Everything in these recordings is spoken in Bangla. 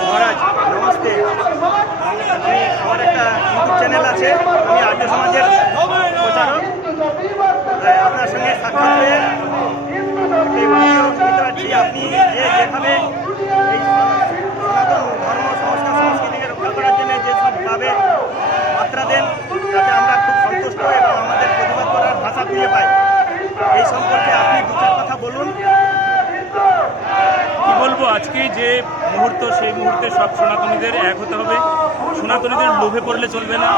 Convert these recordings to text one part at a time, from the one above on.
মহারাজ, নমস্তে। আমি আমার একটা ইউটিউব চ্যানেল আছে, আমি আর্য সমাজের প্রচারক। আপনার সঙ্গে সাক্ষাৎ হয়ে এই ভিডিও দিতে পারছি আপনি যে যেভাবে এই সনাতন ধর্ম সংস্কার সংস্কৃতিকে রক্ষা করার জন্য যেসবভাবে মাত্রা দেন তাতে আমরা খুব সন্তুষ্ট এবং আমাদের প্রতিবাদ করার ভাষা খুঁজে পাই এই সম্পর্কে আপনি দু চার কথা বলুন কি বলব আজকে যে মুহূর্ত, সেই মুহূর্তে সব সনাতনীদের এক হতে হবে। সনাতনীদের লোভে পড়লে চলবে না।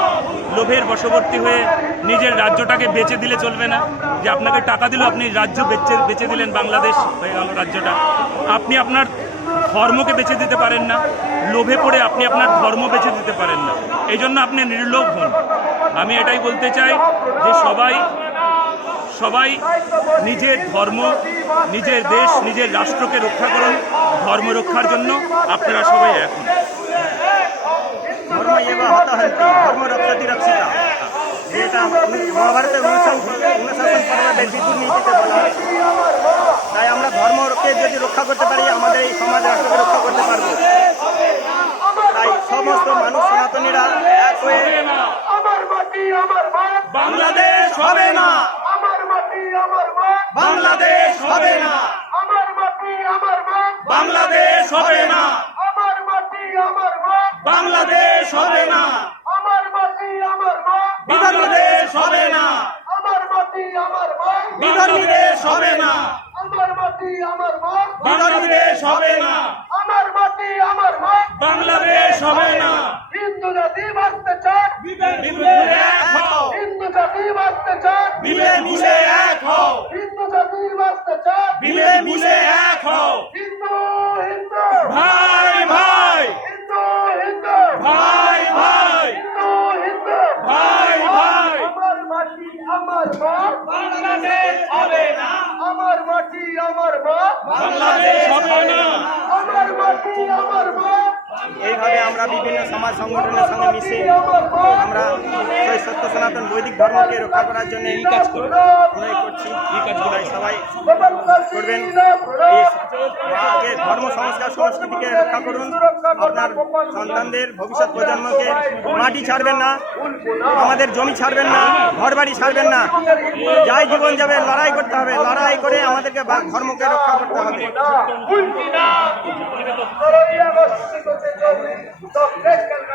লোভের বশবর্তী হয়ে নিজের রাজ্যটাকে বেচে দিলে চলবে না। যে আপনাকে টাকা দিল, আপনি রাজ্য বেচে বেচে দিলেন বাংলাদেশ, হয়ে গেল রাজ্যটা। আপনি আপনার ধর্মকে বেচে দিতে পারেন না। লোভে পড়ে আপনি আপনার ধর্ম বেচে দিতে পারেন না। এই জন্য আপনি নির্লোভ হন। আমি এটাই বলতে চাই যে সবাই সবাই নিজের ধর্ম, নিজের দেশ, নিজের রাষ্ট্রকে রক্ষা করুন, ধর্ম রক্ষার জন্য আপনারা সবাই এক। ধর্ম তাই আমরা ধর্মকে যদি রক্ষা করতে পারি, আমাদের এই সমাজ রাষ্ট্রকে রক্ষা করতে পারব তাই সমস্ত মানুষ সনাতনীরা এক হয়ে আমার মাটি আমার মাঠ বাংলাদেশ হবে না আমার মাটি আমার মাঠ বাংলাদেশ হবে না। আমার মাটি আমার বাংলাদেশ হবে না। আমার মাটি আমার বাংলাদেশ হবে না। আমার মাটি আমার বাংলাদেশ হবে না। আমার মাটি আমার বিধর্মী হবে না। আমার মাটি আমার বিধর্মী হবে না। আমার মাটি আমার বাংলাদেশ হবে না। হিন্দু জাতি বাঁচতে হও হিন্দু জাতি বাঁচতে মিলে মিলে এক হও হিন্দু জাতি বাঁচতে চান মিলে এক। হও ভাই ভাই। ভাই ভাই। ভাই ভাই। আমার মাটি আমার মা বাংলাদেশ হবে না। আমার মাটি আমার মা বাংলাদেশ হবে না। আমার মাটি আমার মা এইভাবে আমরা বিভিন্ন সমাজ সংগঠনের সঙ্গে মিশে আমরা সেই সত্য সনাতন বৈদিক ধর্মকে রক্ষা করার জন্য এই কাজ করি আমরা করছি। এই কাজগুলাই সবাই করবেন। ধর্ম সংস্কার সংস্কৃতিকে রক্ষা করুন। আপনার সন্তানদের ভবিষ্যৎ প্রজন্মকে মাটি ছাড়বেন না, আমাদের জমি ছাড়বেন না ঘর বাড়ি ছাড়বেন না। যাই জীবন যাবে, লড়াই করতে হবে। লড়াই করে আমাদেরকে ধর্মকে রক্ষা করতে হবে।